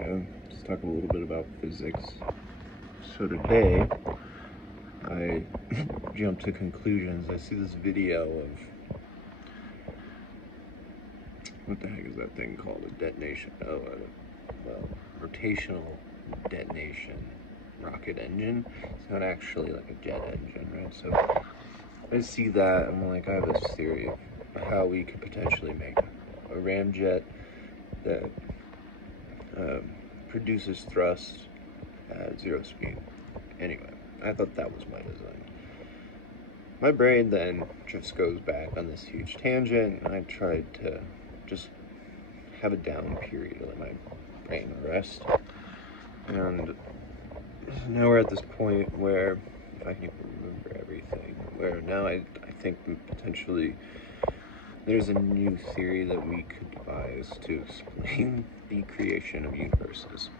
Let's talk a little bit about physics. So today, I jumped to conclusions. I see this video of, what the heck is that thing called? A detonation, rotational detonation rocket engine. It's not actually like a jet engine, right? So I see that, I'm like, I have this theory of how we could potentially make a ramjet that produces thrust at 0 speed. Anyway, I thought that was my design. My brain then just goes back on this huge tangent, and I tried to just have a down period to let my brain rest. And now we're at this point where, if I can even remember everything, where now I think potentially there's a new theory that we could devise to explain the creation of universes.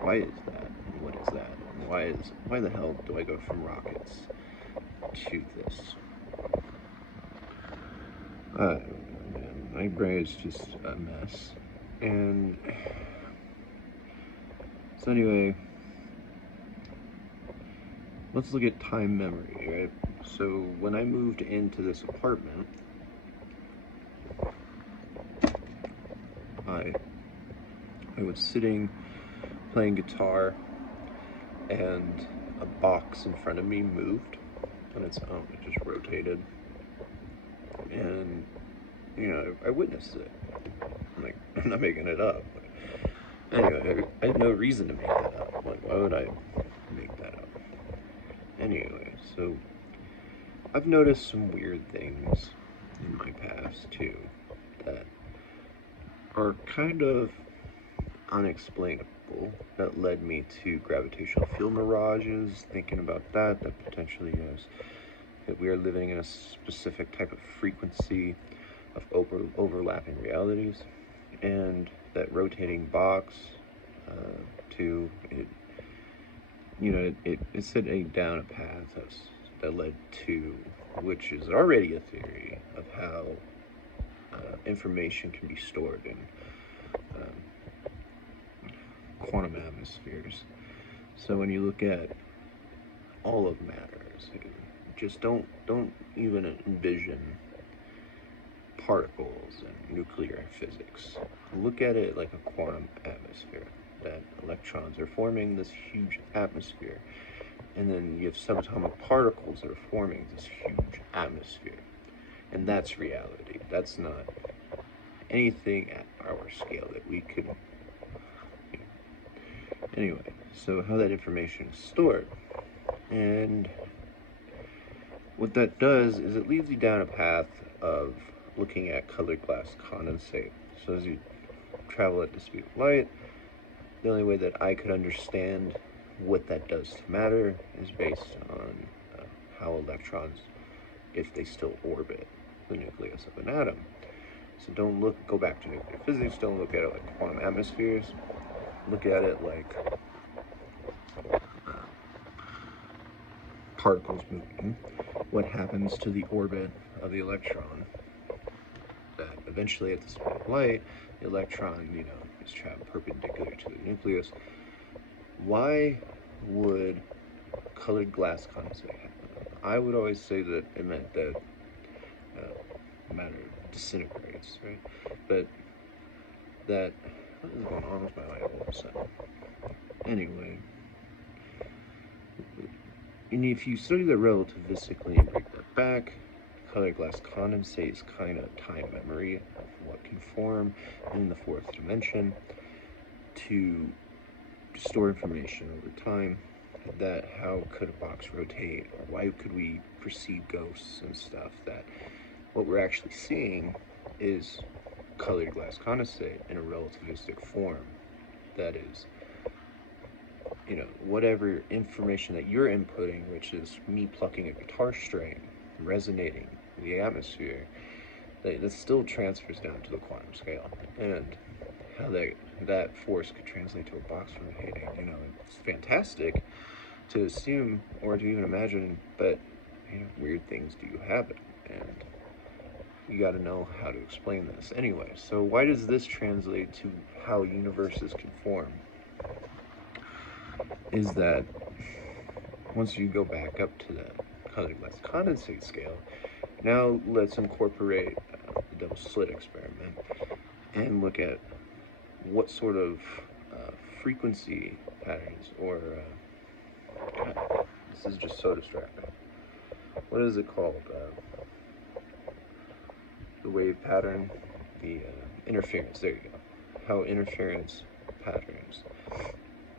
Why is that? What is that? Why the hell do I go from rockets to this? My brain is just a mess. And so anyway, let's look at time memory, right? So when I moved into this apartment, I was sitting playing guitar, and a box in front of me moved on its own. It just rotated, and I witnessed it. I'm not making it up. But anyway, I had no reason to make that up. Like, why would I make that up? Anyway, so I've noticed some weird things in my past too that are kind of unexplainable, that led me to gravitational field mirages, thinking about that potentially is that we are living in a specific type of frequency of overlapping realities, and that rotating box it set down a path that led to, which is already a theory of how information can be stored in quantum atmospheres. So when you look at all of matters, just don't even envision particles and nuclear physics. Look at it like a quantum atmosphere, that electrons are forming this huge atmosphere, and then you have subatomic particles that are forming this huge atmosphere, and that's reality. That's not anything at our scale that we could. Anyway, so how that information is stored, and what that does is it leads you down a path of looking at colored glass condensate. So as you travel at the speed of light, the only way that I could understand what that does to matter is based on how electrons, if they still orbit the nucleus of an atom. So go back to nuclear physics, don't look at it like quantum atmospheres, look at it like particles moving. What happens to the orbit of the electron? That eventually at the speed of light, the electron, is trapped perpendicular to the nucleus. Why would colored glass condensate happen? I would always say that it meant that matter disintegrates, right? But that, what is going on with my light all of a sudden? Anyway, and if you study that relativistically and break that back, colored glass condensate is kind of time memory of what can form in the fourth dimension to store information over time. That how could a box rotate, or why could we perceive ghosts and stuff? That what we're actually seeing is colored glass condensate in a relativistic form. That is, whatever information that you're inputting, which is me plucking a guitar string, resonating in the atmosphere, that still transfers down to the quantum scale, and how that force could translate to a box rotating. It's fantastic to assume or to even imagine, but weird things do happen, and you got to know how to explain this. Anyway, so why does this translate to how universes can form? Is that once you go back up to the colored glass condensate scale, now let's incorporate the double slit experiment and look at what sort of frequency patterns or this is just so distracting. What is it called? The wave pattern, the interference. There you go. How interference patterns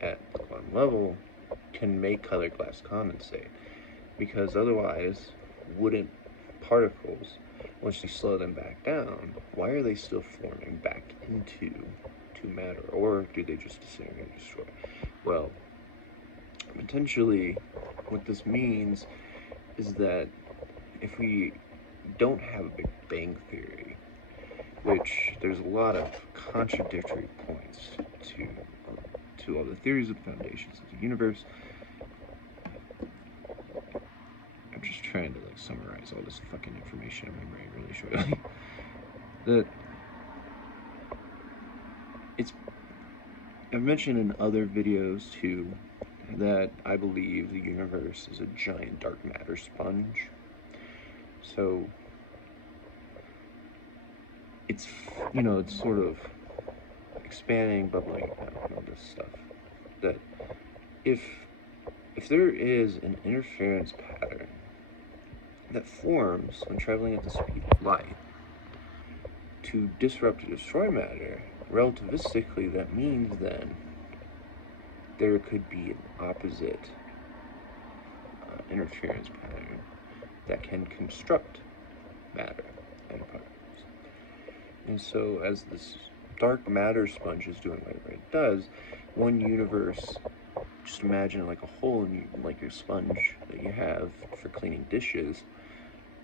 at the quantum level can make colored glass condensate, because otherwise, wouldn't particles, once you slow them back down, why are they still forming back into matter, or do they just disintegrate and destroy? Well, potentially, what this means is that if we don't have a Big Bang Theory, which there's a lot of contradictory points to all the theories of the foundations of the universe. I'm just trying to summarize all this fucking information in my brain really shortly. That I've mentioned in other videos too that I believe the universe is a giant dark matter sponge. So it's, it's sort of expanding, bubbling out, all this stuff. That if there is an interference pattern that forms when traveling at the speed of light to disrupt or destroy matter, relativistically, that means then there could be an opposite interference pattern that can construct matter and particles. And so as this dark matter sponge is doing whatever it does, one universe, just imagine like a hole in like your sponge that you have for cleaning dishes,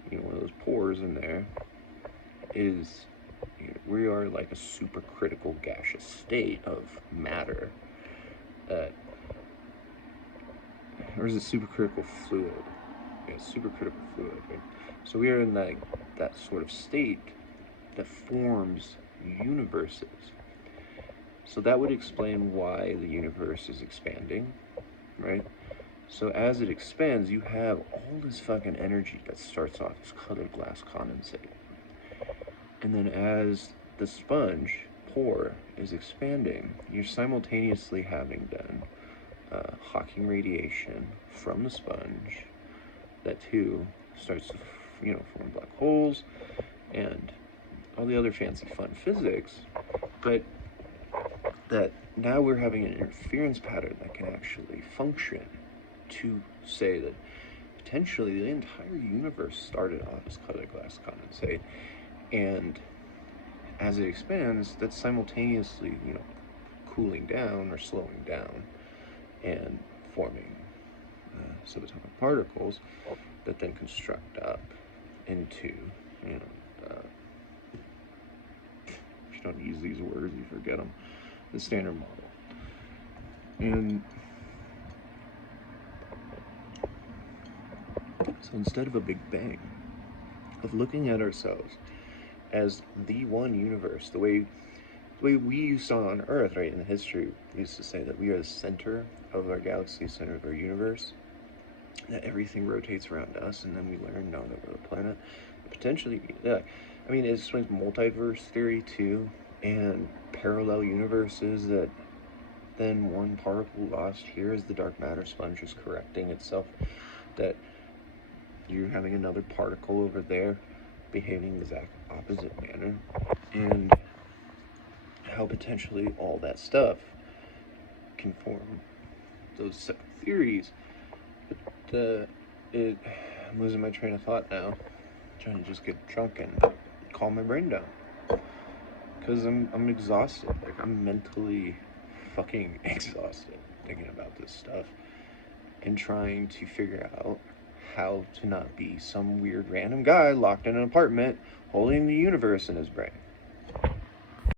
one of those pores in there, is we are like a supercritical gaseous state of matter or is it supercritical fluid? Yeah, supercritical fluid, right? So we are in that sort of state that forms universes. So that would explain why the universe is expanding, right? So as it expands, you have all this fucking energy that starts off as colored glass condensate. And then as the sponge pore is expanding, you're simultaneously having then Hawking radiation from the sponge that too starts to form black holes and all the other fancy fun physics, but that now we're having an interference pattern that can actually function to say that potentially the entire universe started off as colored glass condensate, and as it expands, that's simultaneously cooling down or slowing down and forming subatomic particles that then construct up into if you don't use these words, you forget them, the Standard Model. And so instead of a Big Bang, of looking at ourselves as the one universe, the way we used to on Earth, right, in the history, we used to say that we are the center of our galaxy, center of our universe, that everything rotates around us, and then we learn now that we're a planet. Potentially, yeah, I mean, it explains multiverse theory too, and parallel universes, that then one particle lost here as the dark matter sponge is correcting itself, that you're having another particle over there behaving the exact opposite manner, and how potentially all that stuff can form those separate theories. But I'm losing my train of thought now. I'm trying to just get drunk and calm my brain down, because I'm exhausted. Like, I'm mentally fucking exhausted thinking about this stuff and trying to figure out how to not be some weird random guy locked in an apartment holding the universe in his brain.